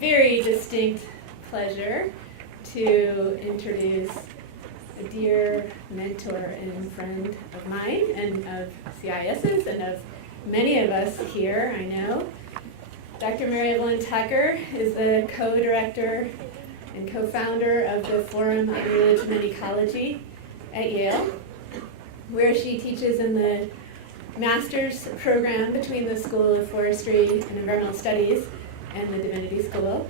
very distinct pleasure to introduce a dear mentor and friend of mine and of CIS's and of many of us here, I know. Dr. Evelyn Tucker is the co-director and co-founder of the Forum on Religion and Ecology at Yale, where she teaches in the master's program between the School of Forestry and Environmental Studies and the Divinity School.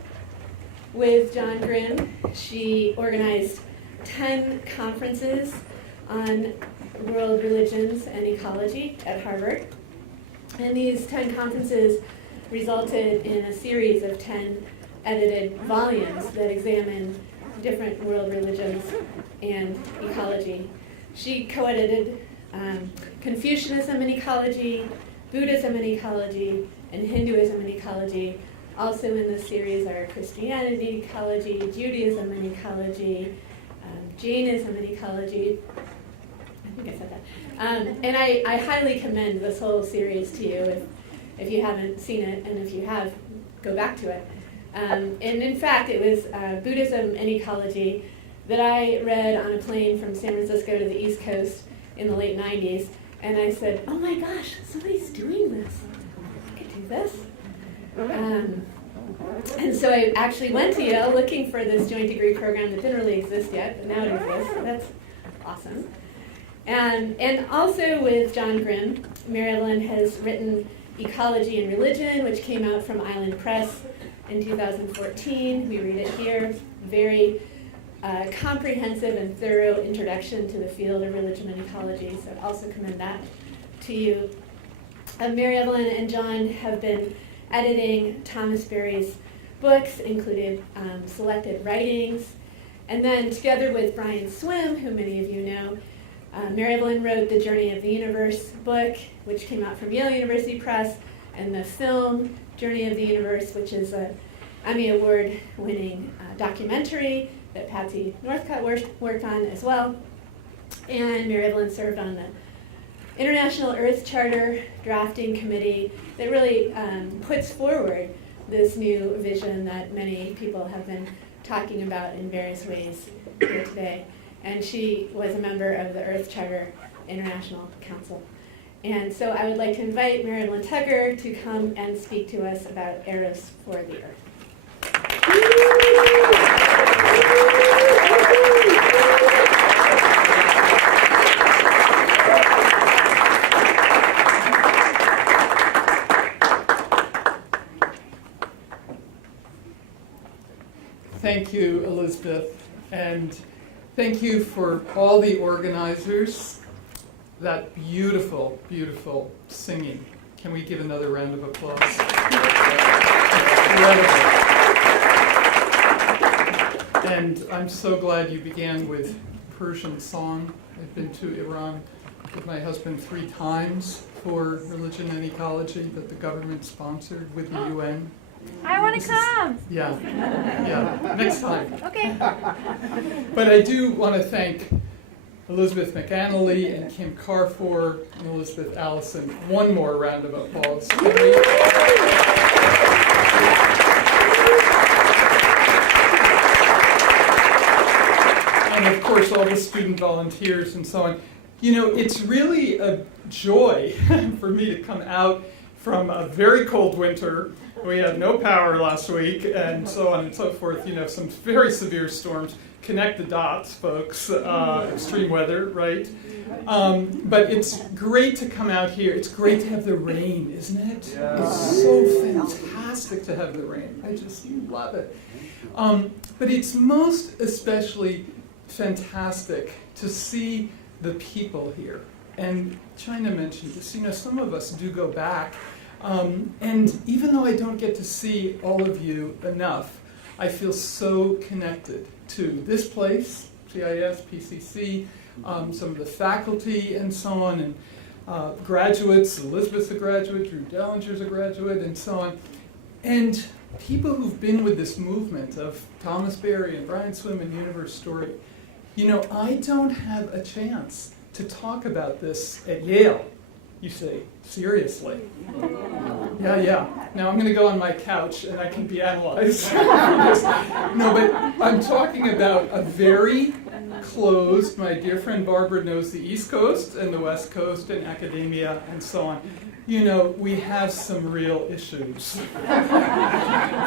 With John Grimm, she organized 10 conferences on world religions and ecology at Harvard. And these 10 conferences resulted in a series of 10 edited volumes that examine different world religions and ecology. She co-edited Confucianism and Ecology, Buddhism and Ecology, and Hinduism and Ecology. Also in this series are Christianity and Ecology, Judaism and Ecology, Jainism and Ecology. I think I said that. And I highly commend this whole series to you if you haven't seen it, and if you have, go back to it. And in fact, it was Buddhism and Ecology that I read on a plane from San Francisco to the East Coast in the late 90s, and I said, oh my gosh, somebody's doing this. I could do this. And so I actually went to Yale looking for this joint degree program that didn't really exist yet, but now it exists, so that's awesome. And also with John Grimm, Mary Evelyn has written Ecology and Religion, which came out from Island Press in 2014. We read it here. Very comprehensive and thorough introduction to the field of religion and ecology, so I also commend that to you. Mary Evelyn and John have been editing Thomas Berry's books, including selected writings, and then together with Brian Swimme, who many of you know, Mary Evelyn wrote the Journey of the Universe book, which came out from Yale University Press, and the film Journey of the Universe, which is an Emmy Award-winning documentary that Patsy Northcutt worked on as well. And Mary Evelyn served on the International Earth Charter drafting committee that really puts forward this new vision that many people have been talking about in various ways here today. And she was a member of the Earth Charter International Council. And so I would like to invite Mary Evelyn Tucker to come and speak to us about Eros for the Earth. Thank you, Elizabeth, and thank you for all the organizers. That beautiful, beautiful singing. Can we give another round of applause? Incredible. And I'm so glad you began with Persian song. I've been to Iran with my husband 3 times for Religion and Ecology that the government sponsored with the UN. I want to come. Yeah, next time. Okay. But I do want to thank Elizabeth McAnally and Kim Carfor and Elizabeth Allison. One more round of applause. And of course, all the student volunteers and so on. You know, it's really a joy for me to come out from a very cold winter. We had no power last week, and so on and so forth. You know, some very severe storms. Connect the dots, folks. Extreme weather, right? But it's great to come out here. It's great to have the rain, isn't it? Yeah. It's so fantastic to have the rain. I just love it. But it's most especially fantastic to see the people here. And China mentioned this. You know, some of us do go back. And even though I don't get to see all of you enough, I feel so connected to this place, CIS, PCC, some of the faculty and so on, and graduates. Elizabeth's a graduate, Drew Dellinger's a graduate, and so on. And people who've been with this movement of Thomas Berry and Brian Swimme and Universe Story. You know, I don't have a chance to talk about this at Yale You say, seriously? Yeah. Now I'm going to go on my couch and I can be analyzed. No, but I'm talking about a very closed, my dear friend Barbara knows the East Coast and the West Coast and academia and so on. You know, we have some real issues.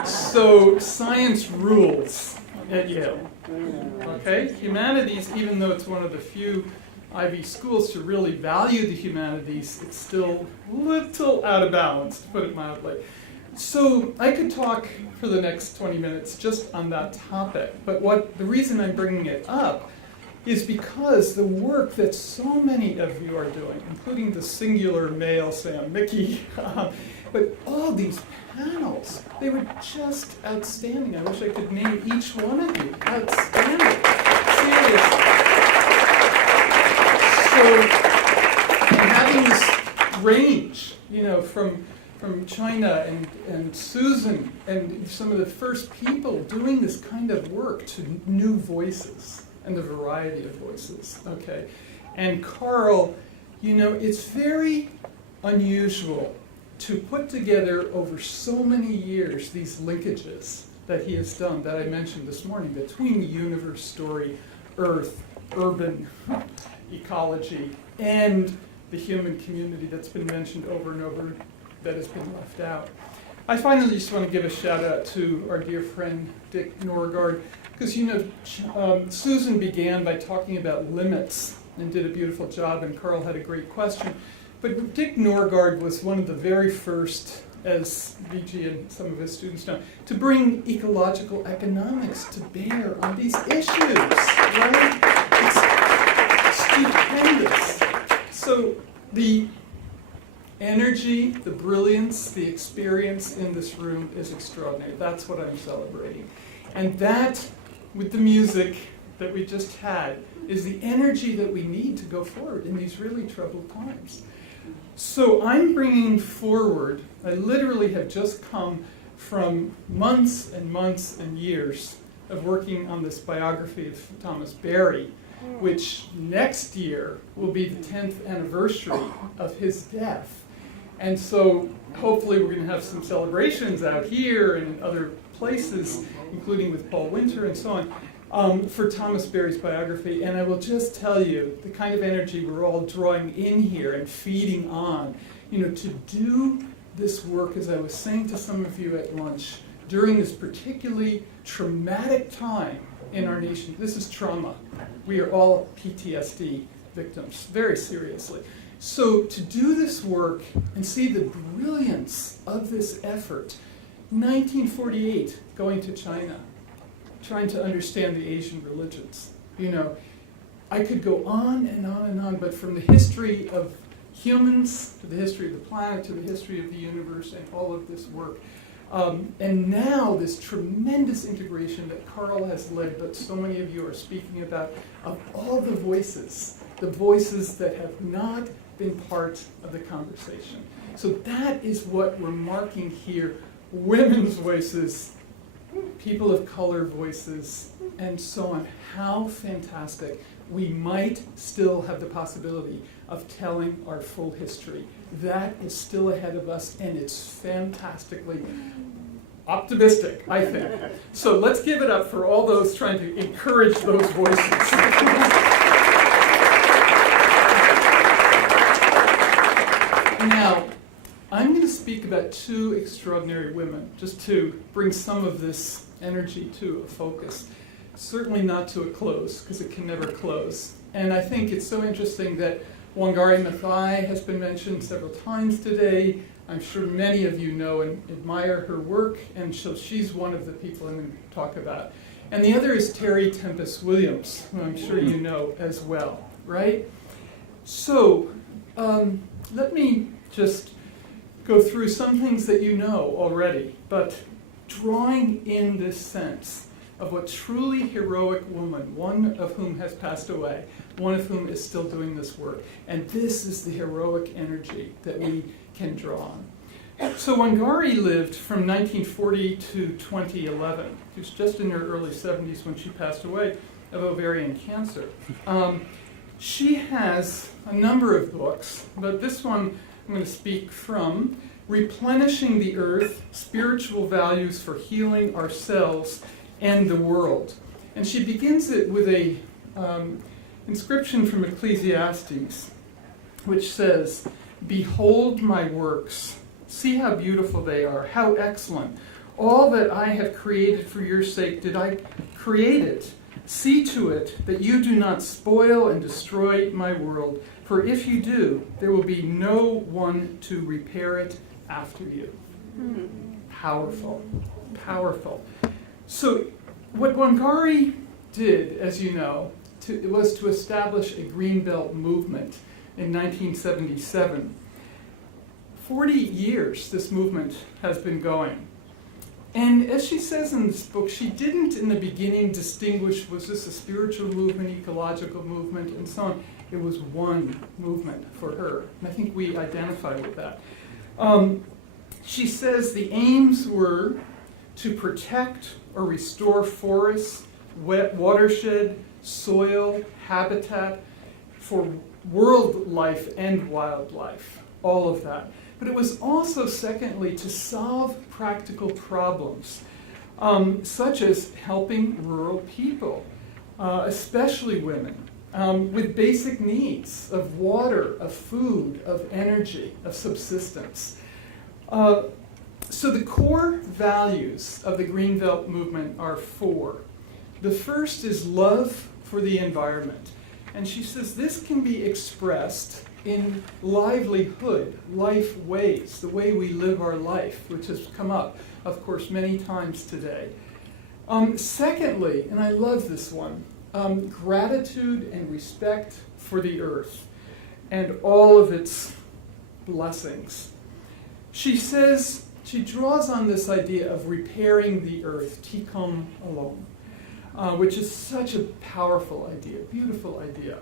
So science rules at Yale. Okay? Humanities, even though it's one of the few Ivy schools to really value the humanities, it's still a little out of balance, to put it mildly. So I could talk for the next 20 minutes just on that topic, but the reason I'm bringing it up is because the work that so many of you are doing, including the singular male Sam Mickey, but all these panels, they were just outstanding. I wish I could name each one of you. Outstanding. Seriously. So having this range, you know, from China and Susan and some of the first people doing this kind of work to new voices and the variety of voices, okay? And Carl, you know, it's very unusual to put together over so many years these linkages that he has done that I mentioned this morning between the universe story, Earth, urban ecology, and the human community that's been mentioned over and over that has been left out. I finally just want to give a shout out to our dear friend Dick Norgard, because you know Susan began by talking about limits and did a beautiful job, and Carl had a great question. But Dick Norgard was one of the very first, as VG and some of his students know, to bring ecological economics to bear on these issues, right? It's stupendous. So the energy, the brilliance, the experience in this room is extraordinary. That's what I'm celebrating. And that, with the music that we just had, is the energy that we need to go forward in these really troubled times. So I'm bringing forward, I literally have just come from months and months and years of working on this biography of Thomas Berry, which next year will be the 10th anniversary of his death. And so hopefully we're going to have some celebrations out here and in other places, including with Paul Winter and so on, for Thomas Berry's biography. And I will just tell you the kind of energy we're all drawing in here and feeding on, you know, to do this work, as I was saying to some of you at lunch, during this particularly traumatic time in our nation. This is trauma. We are all PTSD victims, very seriously. So to do this work and see the brilliance of this effort, 1948, going to China, trying to understand the Asian religions. You know, I could go on and on and on, but from the history of humans, to the history of the planet, to the history of the universe, and all of this work. And now this tremendous integration that Carl has led, but so many of you are speaking about, of all the voices that have not been part of the conversation. So that is what we're marking here: women's voices, people of color voices, and so on. How fantastic. We might still have the possibility of telling our full history. That is still ahead of us, and it's fantastically optimistic, I think. So let's give it up for all those trying to encourage those voices. Now, I'm going to speak about two extraordinary women, just to bring some of this energy to a focus. Certainly not to a close, because it can never close. And I think it's so interesting that Wangari Maathai has been mentioned several times today. I'm sure many of you know and admire her work, and so she's one of the people I'm going to talk about. And the other is Terry Tempest Williams, who I'm sure you know as well, right? So, let me just go through some things that you know already, but drawing in this sense of a truly heroic woman, one of whom has passed away, one of whom is still doing this work. And this is the heroic energy that we can draw on. So Wangari lived from 1940 to 2011. She was just in her early 70s when she passed away of ovarian cancer. She has a number of books, but this one I'm going to speak from, Replenishing the Earth, Spiritual Values for Healing Ourselves and the World. And she begins it with a inscription from Ecclesiastes, which says, "Behold my works, see how beautiful they are, how excellent. All that I have created for your sake did I create it. See to it that you do not spoil and destroy my world, for if you do, there will be no one to repair it after you." Powerful, powerful. So what Wangari did, as you know, was to establish a Greenbelt movement in 1977. 40 years this movement has been going. And as she says in this book, she didn't in the beginning distinguish, was this a spiritual movement, ecological movement, and so on. It was one movement for her. And I think we identify with that. She says the aims were to protect or restore forests, watershed, soil, habitat for world life and wildlife, all of that. But it was also, secondly, to solve practical problems, such as helping rural people, especially women, with basic needs of water, of food, of energy, of subsistence. So the core values of the Greenbelt movement are four. The first is love for the environment. And she says this can be expressed in livelihood, life ways, the way we live our life, which has come up, of course, many times today. Secondly, and I love this one, gratitude and respect for the earth and all of its blessings. She says, she draws on this idea of repairing the earth, tikkun olam, which is such a powerful idea, beautiful idea.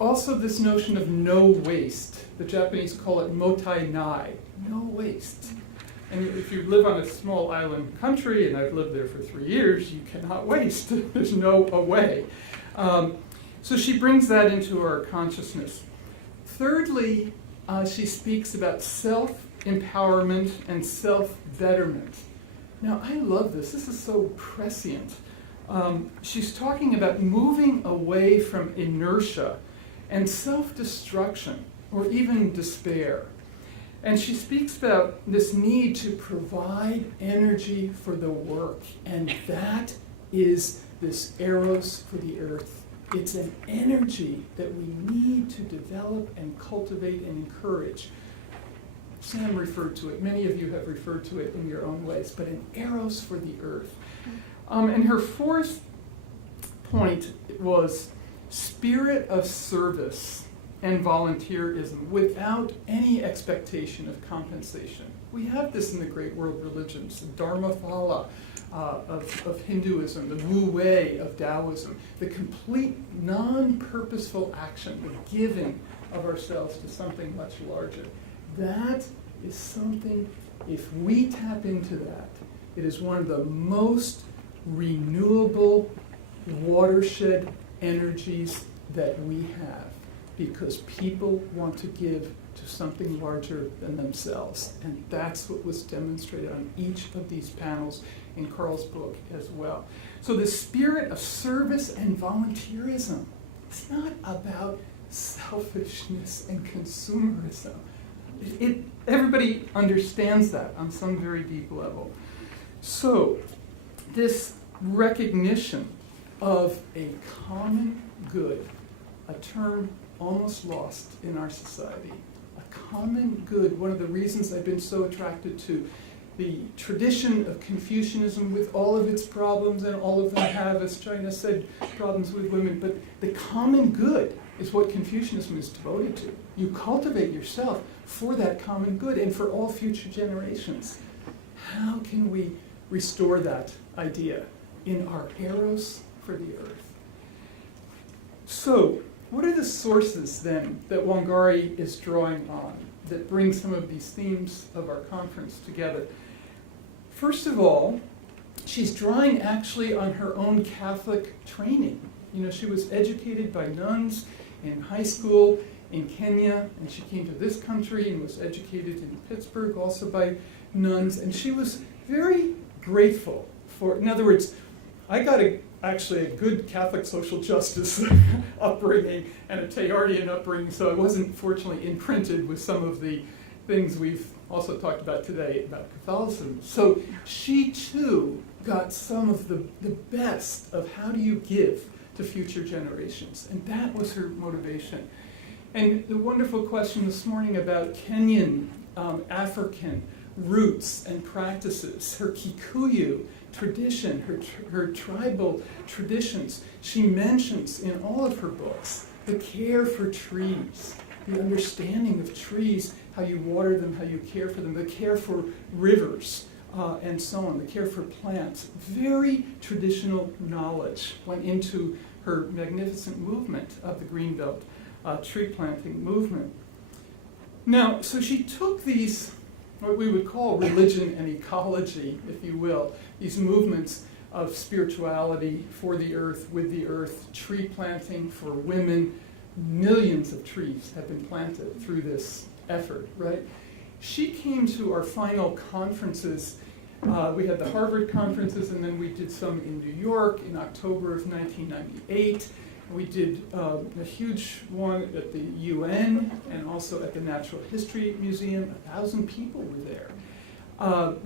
Also this notion of no waste. The Japanese call it motai nai, no waste. And if you live on a small island country, and I've lived there for 3 years, you cannot waste. There's no way. So she brings that into our consciousness. Thirdly, she speaks about self-empowerment and self-betterment. Now, I love this. This is so prescient. She's talking about moving away from inertia and self-destruction, or even despair. And she speaks about this need to provide energy for the work, and that is this Eros for the earth. It's an energy that we need to develop and cultivate and encourage. Sam referred to it, many of you have referred to it in your own ways, but an Eros for the earth. And her fourth point was spirit of service and volunteerism without any expectation of compensation. We have this in the great world religions, the Dharmaphala of Hinduism, the Wu Wei of Taoism, the complete non-purposeful action, the giving of ourselves to something much larger. That is something, if we tap into that, it is one of the most renewable watershed energies that we have, because people want to give to something larger than themselves. And that's what was demonstrated on each of these panels in Carl's book as well. So the spirit of service and volunteerism, it's not about selfishness and consumerism. Everybody understands that on some very deep level. So this recognition of a common good, a term almost lost in our society, a common good. One of the reasons I've been so attracted to the tradition of Confucianism, with all of its problems, and all of them have, as China said, problems with women, but the common good is what Confucianism is devoted to. You cultivate yourself for that common good and for all future generations. How can we restore that idea in our Eros for the earth? So, what are the sources then that Wangari is drawing on that bring some of these themes of our conference together? First of all, she's drawing actually on her own Catholic training. She was educated by nuns in high school in Kenya, and she came to this country and was educated in Pittsburgh also by nuns, and she was very grateful for, in other words, I got actually a good Catholic social justice upbringing and a Teilhardian upbringing, so I wasn't fortunately imprinted with some of the things we've also talked about today about Catholicism. So she too got some of the best of how do you give to future generations, and that was her motivation. And the wonderful question this morning about Kenyan, African roots and practices, her Kikuyu tradition, her tribal traditions. She mentions in all of her books the care for trees, the understanding of trees, how you water them, how you care for them, the care for rivers, and so on, the care for plants. Very traditional knowledge went into her magnificent movement of the Greenbelt tree planting movement. Now, so she took these, what we would call religion and ecology, if you will, these movements of spirituality for the earth, with the earth, tree planting for women. Millions of trees have been planted through this effort, right? She came to our final conferences. We had the Harvard conferences, and then we did some in New York in October of 1998. We did a huge one at the UN and also at the Natural History Museum. 1,000 people were there.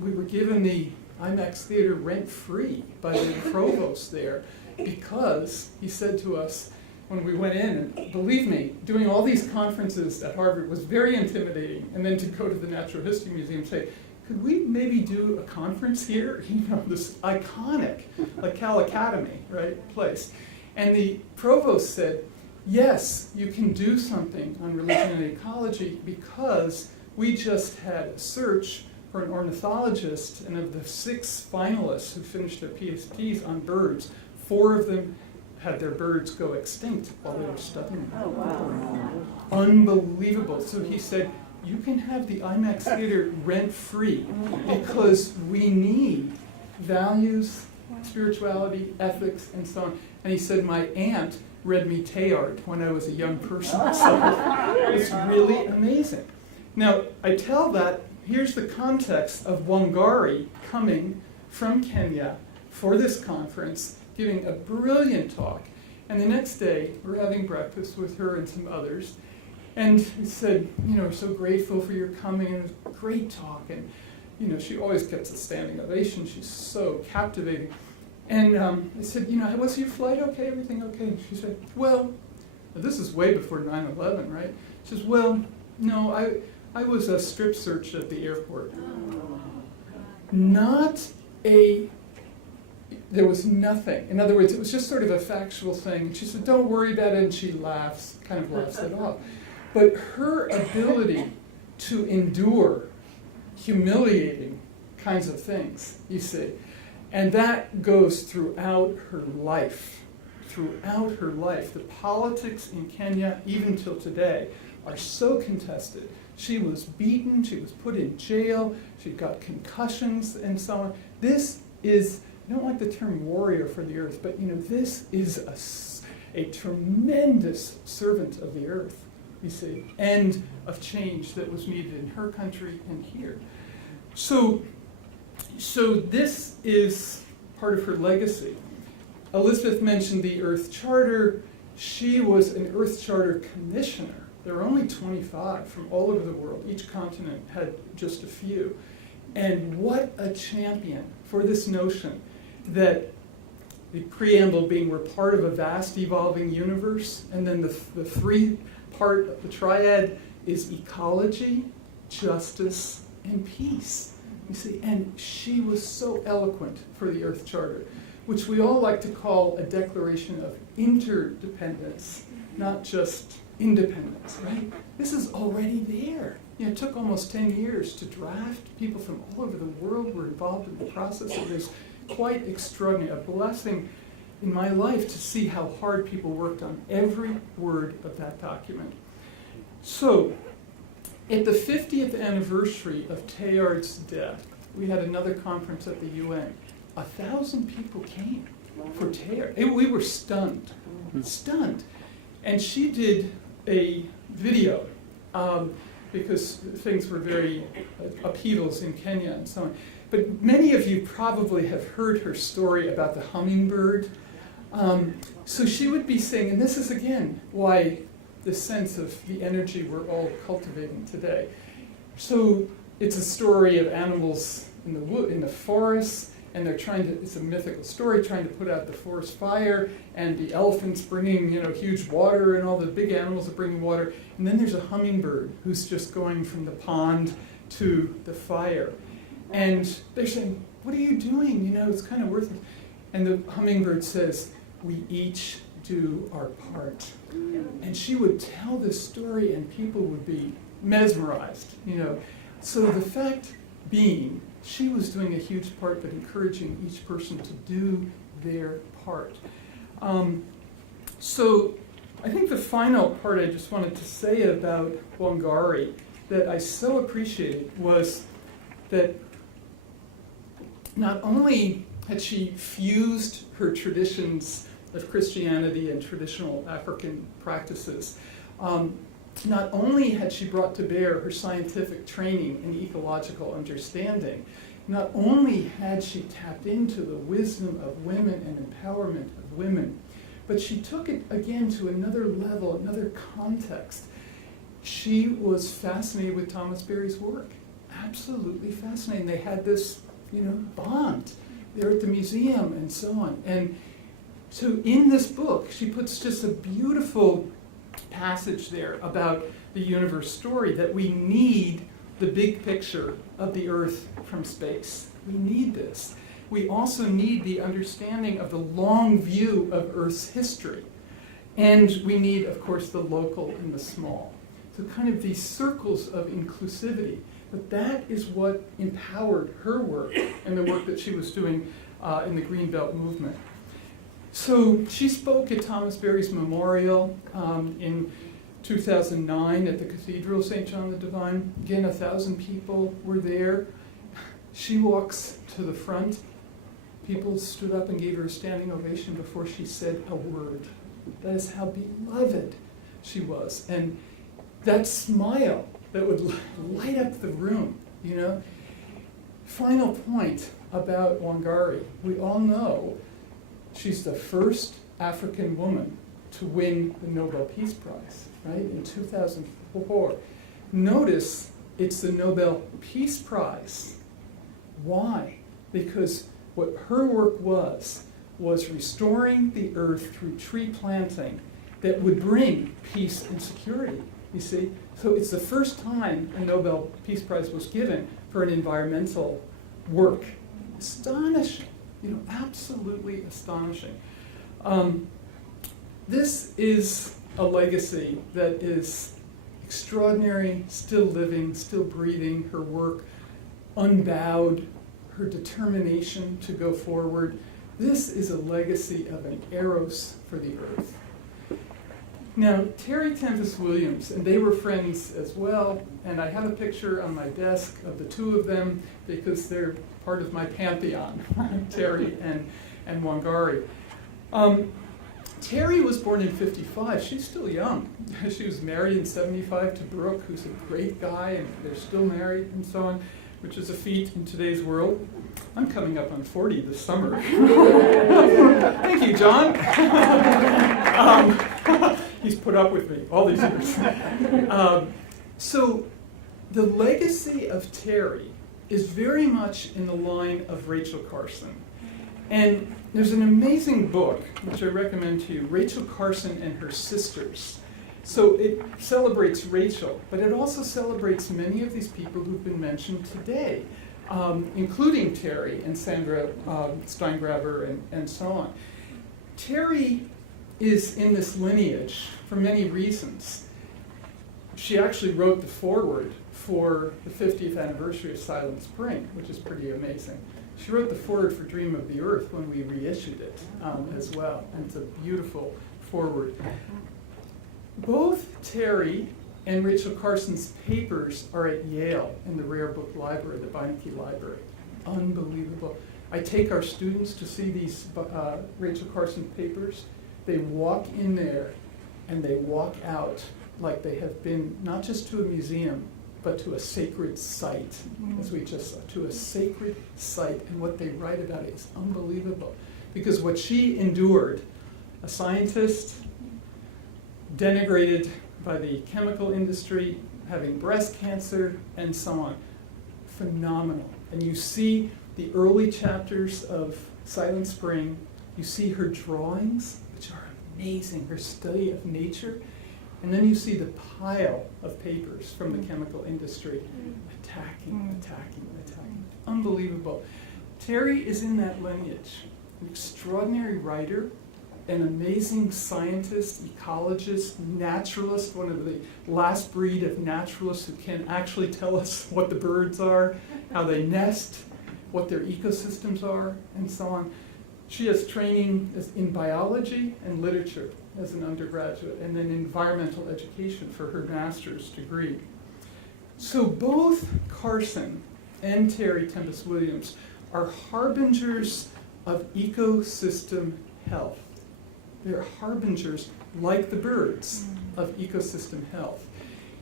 We were given the IMAX Theater rent-free by the provost there because he said to us when we went in, and believe me, doing all these conferences at Harvard was very intimidating, and then to go to the Natural History Museum and say, could we maybe do a conference here? This iconic, like Cal Academy, right, place. And the provost said, yes, you can do something on religion and ecology because we just had a search for an ornithologist, and of the 6 finalists who finished their PhDs on birds, 4 of them had their birds go extinct while they were studying them. Oh, wow. Unbelievable. So he said, you can have the IMAX Theater rent-free because we need values, spirituality, ethics, and so on. And he said, my aunt read me Teilhard when I was a young person. So it's really amazing. Now, I tell that, here's the context of Wangari coming from Kenya for this conference, giving a brilliant talk. And the next day, we're having breakfast with her and some others. And he said, we're so grateful for your coming, and it was a great talk. And, she always gets a standing ovation. She's so captivating. And I said, was your flight okay? Everything okay? And she said, well, this is way before 9/11, right? She says, well, no, I was strip searched at the airport. There was nothing. In other words, it was just sort of a factual thing. And she said, don't worry about it, and she laughs it off. But her ability to endure humiliating kinds of things, you see, and that goes throughout her life. Throughout her life. The politics in Kenya, even till today, are so contested. She was beaten, she was put in jail, she got concussions and so on. This is, I don't like the term warrior for the earth, but this is a tremendous servant of the earth, you see, and of change that was needed in her country and here. So this is part of her legacy. Elizabeth mentioned the Earth Charter. She was an Earth Charter commissioner. There were only 25 from all over the world. Each continent had just a few. And what a champion for this notion that the preamble being we're part of a vast evolving universe, and then the 3-part of the triad is ecology, justice, and peace. You see, and she was so eloquent for the Earth Charter, which we all like to call a declaration of interdependence, not just independence, right? This is already there. It took almost 10 years to draft. People from all over the world were involved in the process. It was quite extraordinary, a blessing in my life to see how hard people worked on every word of that document. So, at the 50th anniversary of Teilhard's death, we had another conference at the UN. 1,000 people came for Terry. We were stunned. And she did a video because things were very upheavals in Kenya and so on. But many of you probably have heard her story about the hummingbird. So she would be saying, and this is again why the sense of the energy we're all cultivating today. So it's a story of animals in the forest, and they're trying to, it's a mythical story, trying to put out the forest fire, and the elephants bringing, huge water, and all the big animals are bringing water. And then there's a hummingbird who's just going from the pond to the fire. And they're saying, what are you doing? It's kind of worthless. And the hummingbird says, we each do our part. And she would tell this story, and people would be mesmerized, So the fact being, she was doing a huge part, but encouraging each person to do their part. So I think the final part I just wanted to say about Wangari that I so appreciated was that not only had she fused her traditions of Christianity and traditional African practices, not only had she brought to bear her scientific training and ecological understanding, not only had she tapped into the wisdom of women and empowerment of women, but she took it again to another level, another context. She was fascinated with Thomas Berry's work, absolutely fascinating. They had this, bond. They're at the museum and so on. And so in this book, she puts just a beautiful passage there about the universe story, that we need the big picture of the Earth from space. We need this. We also need the understanding of the long view of Earth's history. And we need, of course, the local and the small. So kind of these circles of inclusivity. But that is what empowered her work and the work that she was doing in the Greenbelt movement. So she spoke at Thomas Berry's memorial in 2009 at the Cathedral, St. John the Divine. Again, 1,000 people were there. She walks to the front. People stood up and gave her a standing ovation before she said a word. That is how beloved she was. And that smile that would light up the room, Final point about Wangari. We all know she's the first African woman to win the Nobel Peace Prize, right, in 2004. Notice it's the Nobel Peace Prize. Why? Because what her work was restoring the earth through tree planting that would bring peace and security, you see? So it's the first time a Nobel Peace Prize was given for an environmental work. Astonishing. Absolutely astonishing. This is a legacy that is extraordinary, still living, still breathing. Her work unbowed, her determination to go forward. This is a legacy of an Eros for the earth. Now, Terry Tempest Williams, and they were friends as well, and I have a picture on my desk of the two of them because they're part of my pantheon, Terry and Wangari. Terry was born in 55. She's still young. She was married in 75 to Brooke, who's a great guy, and they're still married and so on, which is a feat in today's world. I'm coming up on 40 this summer. Thank you, John. He's put up with me all these years. So the legacy of Terry is very much in the line of Rachel Carson. And there's an amazing book, which I recommend to you, Rachel Carson and Her Sisters. So it celebrates Rachel, but it also celebrates many of these people who've been mentioned today, including Terry and Sandra Steingraber and so on. Terry is in this lineage for many reasons. She actually wrote the foreword for the 50th anniversary of Silent Spring, which is pretty amazing. She wrote the foreword for Dream of the Earth when we reissued it as well, and it's a beautiful foreword. Both Terry and Rachel Carson's papers are at Yale in the Rare Book Library, the Beinecke Library. Unbelievable. I take our students to see these Rachel Carson papers. They walk in there and they walk out like they have been not just to a museum, but to a sacred site, as we just saw, to a sacred site. And what they write about it is unbelievable. Because what she endured, a scientist, denigrated by the chemical industry, having breast cancer, and so on, phenomenal. And you see the early chapters of Silent Spring, you see her drawings, which are amazing, her study of nature, and then you see the pile of papers from the chemical industry, attacking. Unbelievable. Terry is in that lineage, an extraordinary writer, an amazing scientist, ecologist, naturalist, one of the last breed of naturalists who can actually tell us what the birds are, how they nest, what their ecosystems are, and so on. She has training in biology and literature as an undergraduate, and then environmental education for her master's degree. So both Carson and Terry Tempest Williams are harbingers of ecosystem health. They're harbingers, like the birds, of ecosystem health.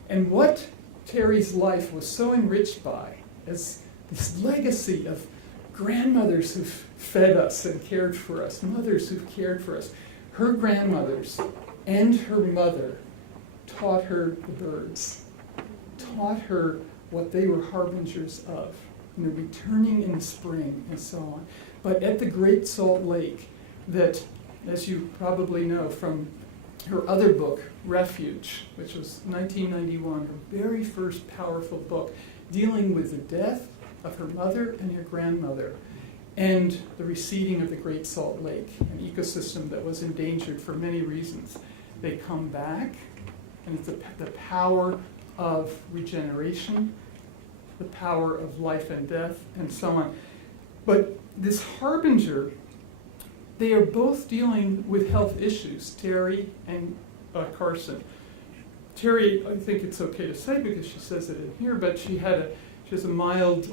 And what Terry's life was so enriched by is this legacy of grandmothers who've fed us and cared for us, mothers who've cared for us. Her grandmothers and her mother taught her the birds, taught her what they were harbingers of, returning in the spring and so on. But at the Great Salt Lake, that, as you probably know from her other book, Refuge, which was 1991, her very first powerful book, dealing with the death of her mother and her grandmother, and the receding of the Great Salt Lake, an ecosystem that was endangered for many reasons. They come back, and it's the power of regeneration, the power of life and death, and so on. But this harbinger, they are both dealing with health issues, Terry and Carson. Terry, I think it's okay to say because she says it in here, but she has a mild,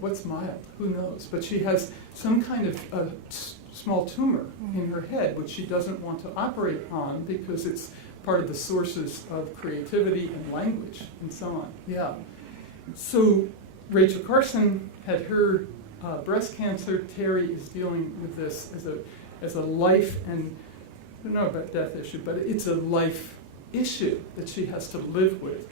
what's mild? Who knows? But she has some kind of small tumor in her head, which she doesn't want to operate on because it's part of the sources of creativity and language and so on. Yeah. So Rachel Carson had her breast cancer. Terry is dealing with this as a life, and I don't know about death issue, but it's a life issue that she has to live with.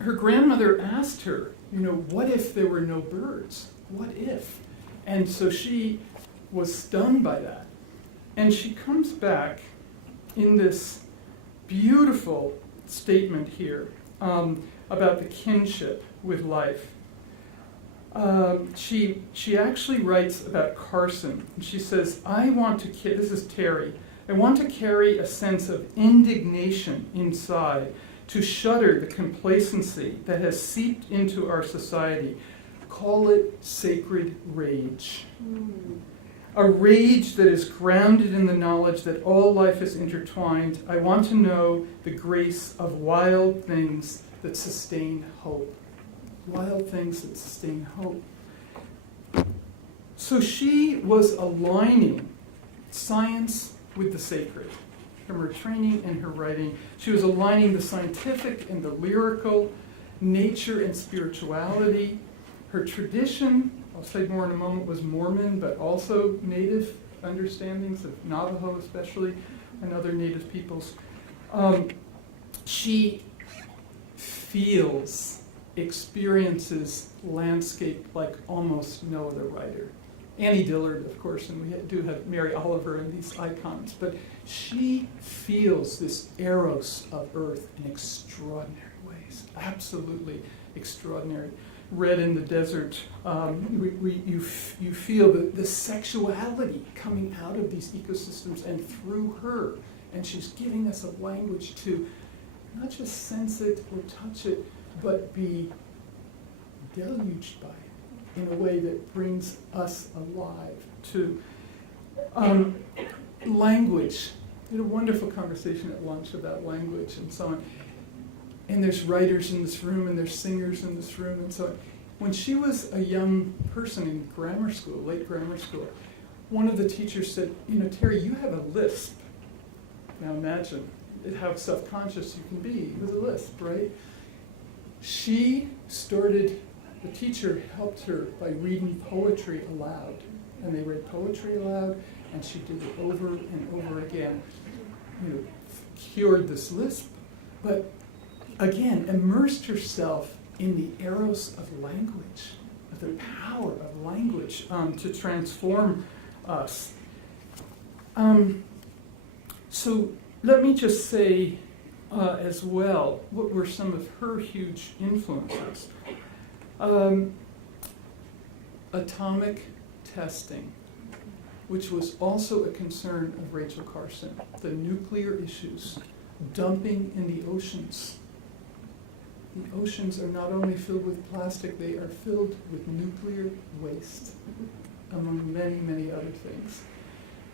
Her grandmother asked her, what if there were no birds? What if? And so she was stunned by that. And she comes back in this beautiful statement here about the kinship with life. She actually writes about Carson. And she says, this is Terry, I want to carry a sense of indignation inside, to shudder the complacency that has seeped into our society. Call it sacred rage. A rage that is grounded in the knowledge that all life is intertwined. I want to know the grace of wild things that sustain hope. Wild things that sustain hope. So she was aligning science with the sacred. From her training and her writing, she was aligning the scientific and the lyrical, nature and spirituality. Her tradition, I'll say more in a moment, was Mormon, but also Native understandings of Navajo especially, and other Native peoples. She experiences landscape like almost no other writer. Annie Dillard, of course, and we do have Mary Oliver and these icons, but she feels this Eros of Earth in extraordinary ways, absolutely extraordinary. Red in the Desert, you feel the sexuality coming out of these ecosystems and through her, and she's giving us a language to not just sense it or touch it, but be deluged by it in a way that brings us alive to language. We had a wonderful conversation at lunch about language and so on. And there's writers in this room, and there's singers in this room, and so on. when she was a young person in grammar school, late grammar school, one of the teachers said, Terry, you have a lisp. Now imagine how self-conscious you can be with a lisp, right? The teacher helped her by reading poetry aloud. And they read poetry aloud, and she did it over and over again. Cured this lisp, but again, immersed herself in the Eros of language, of the power of language to transform us. So let me just say as well, what were some of her huge influences? Atomic testing, which was also a concern of Rachel Carson, the nuclear issues, dumping in the oceans. The oceans are not only filled with plastic, they are filled with nuclear waste, among many, many other things.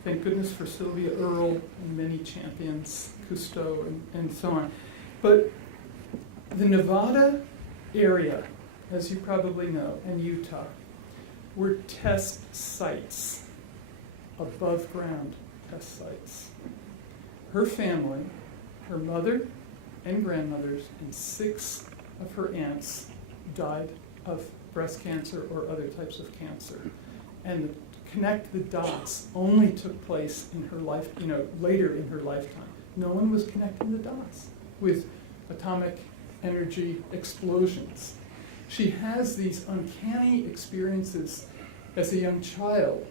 Thank goodness for Sylvia Earle and many champions, Cousteau and so on. But the Nevada area, as you probably know, and Utah, were test sites, above ground test sites. Her family, her mother and grandmothers, and 6 of her aunts died of breast cancer or other types of cancer. And connect the dots only took place in her life, later in her lifetime. No one was connecting the dots with atomic energy explosions. She has these uncanny experiences as a young child,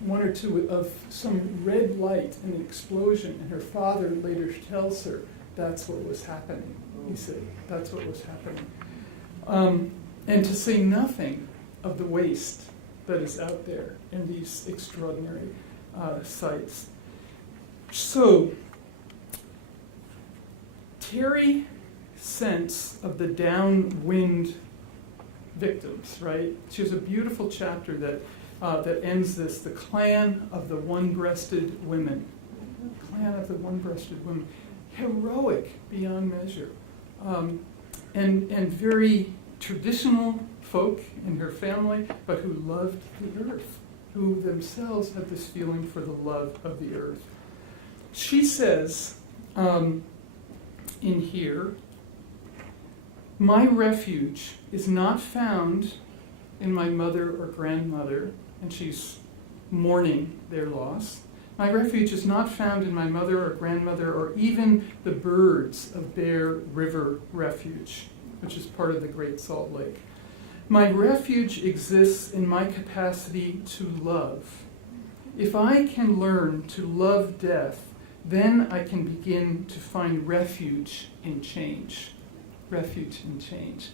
1 or 2 of some red light and an explosion, and her father later tells her that's what was happening. He said, that's what was happening. And to say nothing of the waste that is out there in these extraordinary sites. So, Terry's sense of the downwind victims, right? She has a beautiful chapter that ends this, the clan of the one-breasted women. Clan of the one-breasted women. Heroic beyond measure. And very traditional folk in her family, but who loved the earth, who themselves had this feeling for the love of the earth. She says in here, my refuge is not found in my mother or grandmother, and she's mourning their loss. My refuge is not found in my mother or grandmother or even the birds of Bear River Refuge, which is part of the Great Salt Lake. My refuge exists in my capacity to love. If I can learn to love death, then I can begin to find refuge in change. Refuge in change.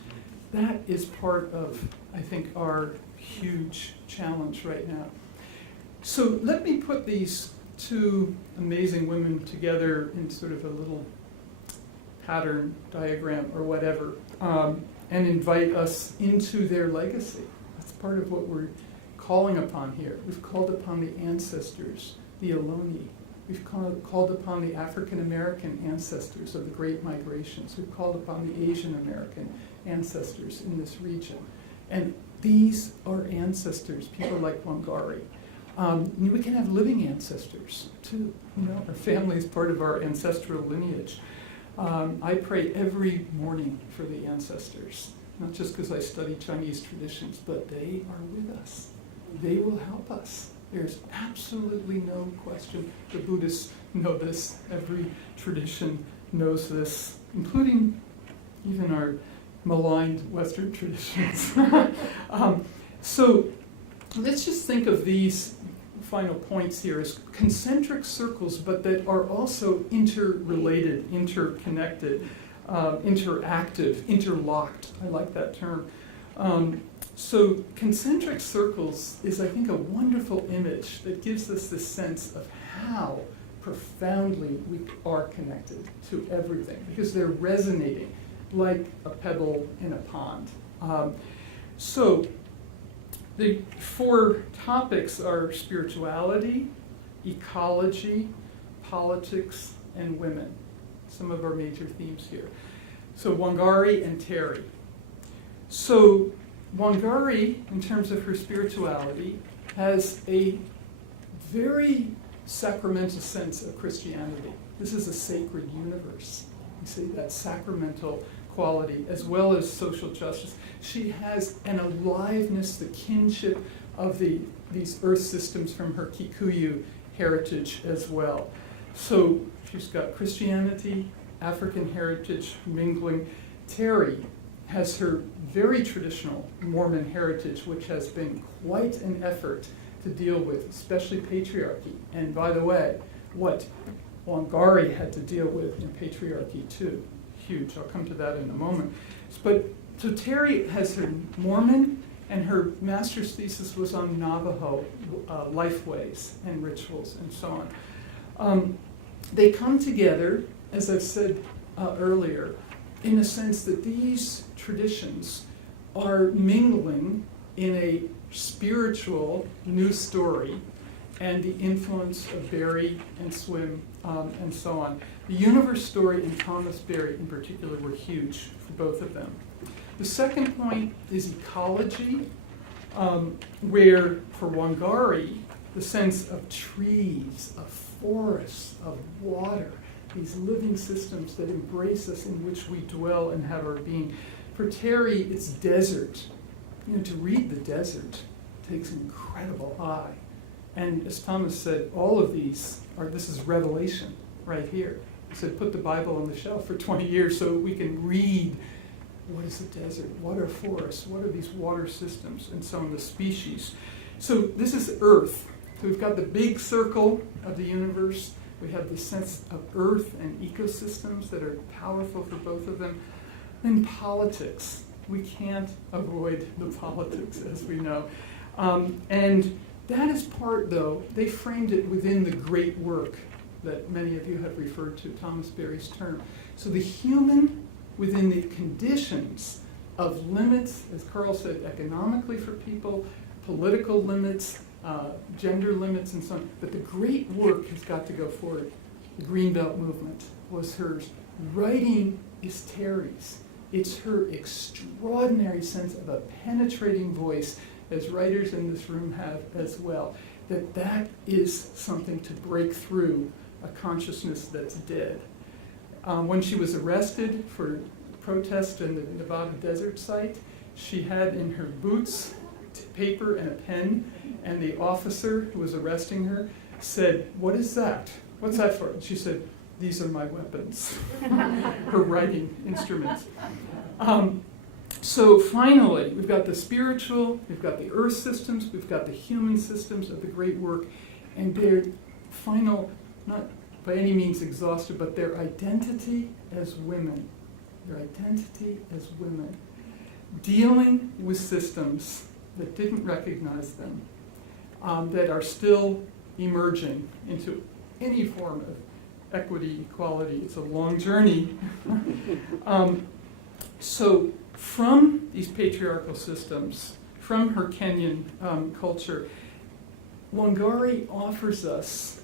That is part of, I think, our huge challenge right now. So let me put these 2 amazing women together in sort of a little pattern diagram or whatever, and invite us into their legacy. That's part of what we're calling upon here. We've called upon the ancestors, the Ohlone. We've called upon the African American ancestors of the Great Migrations. We've called upon the Asian American ancestors in this region. And these are ancestors, people like Wangari. We can have living ancestors too. Our family is part of our ancestral lineage. I pray every morning for the ancestors, not just because I study Chinese traditions, but they are with us. They will help us. There's absolutely no question. The Buddhists know this. Every tradition knows this, including even our maligned Western traditions. So let's just think of these final points here as concentric circles, but that are also interrelated, interconnected, interactive, interlocked. I like that term. So concentric circles is, I think, a wonderful image that gives us this sense of how profoundly we are connected to everything, because they're resonating like a pebble in a pond. So the 4 topics are spirituality, ecology, politics, and women. Some of our major themes here. So Wangari and Terry. So Wangari, in terms of her spirituality, has a very sacramental sense of Christianity. This is a sacred universe. You see that sacramental quality as well as social justice. She has an aliveness, the kinship of these earth systems from her Kikuyu heritage as well. So she's got Christianity, African heritage mingling. Terry has her very traditional Mormon heritage, which has been quite an effort to deal with, especially patriarchy. And by the way, what Wangari had to deal with in patriarchy too. Huge. I'll come to that in a moment. But so Terry has her Mormon, and her master's thesis was on Navajo lifeways and rituals and so on. They come together, as I've said earlier, in the sense that these traditions are mingling in a spiritual new story and the influence of Berry and Swimme and so on. The universe story and Thomas Berry in particular were huge for both of them. The second point is ecology, where for Wangari, the sense of trees, of forests, of water, these living systems that embrace us in which we dwell and have our being. For Terry, it's desert. You know, to read the desert takes an incredible eye. And as Thomas said, all of these this is revelation right here. He said, put the Bible on the shelf for 20 years so we can read what is the desert, what are forests, what are these water systems, and so on, the species. So this is Earth. So we've got the big circle of the universe. We have the sense of Earth and ecosystems that are powerful for both of them. Then politics. We can't avoid the politics, as we know. And that is part, though, they framed it within the great work that many of you have referred to, Thomas Berry's term. So the human within the conditions of limits, as Carl said, economically for people, political limits, gender limits, and so on. But the great work has got to go forward. The Greenbelt movement was hers. Writing is Terry's. It's her extraordinary sense of a penetrating voice, as writers in this room have as well, that is something to break through a consciousness that's dead. When she was arrested for protest in the Nevada desert site, she had in her boots paper and a pen, and the officer who was arresting her said, "What is that? What's that for?" And she said, "These are my weapons," her writing instruments. So finally, we've got the spiritual, we've got the earth systems, we've got the human systems of the great work, and their final, not by any means exhaustive, but their identity as women. Their identity as women. Dealing with systems that didn't recognize them, that are still emerging into any form of equity, equality. It's a long journey. So from these patriarchal systems, from her Kenyan culture, Wangari offers us,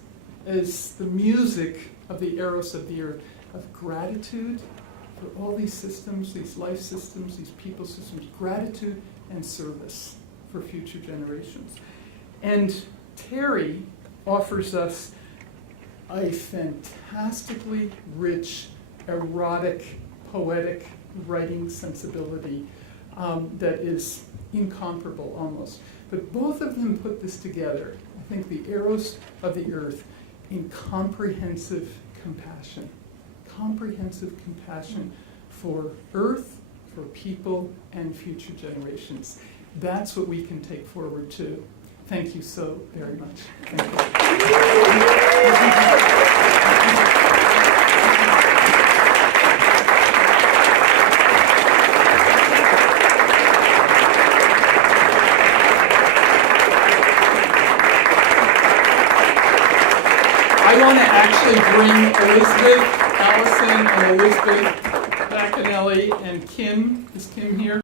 as the music of the Eros of the earth, of gratitude for all these systems, these life systems, these people systems, gratitude and service for future generations. And Terry offers us a fantastically rich, erotic, poetic writing sensibility that is incomparable almost. But both of them put this together. I think the Eros of the earth in comprehensive compassion for earth, for people, and future generations. That's what we can take forward too. Thank you so very much. Thank I want to actually bring Elizabeth, Allison, and Elizabeth Bacanelli, and Kim. Is Kim here?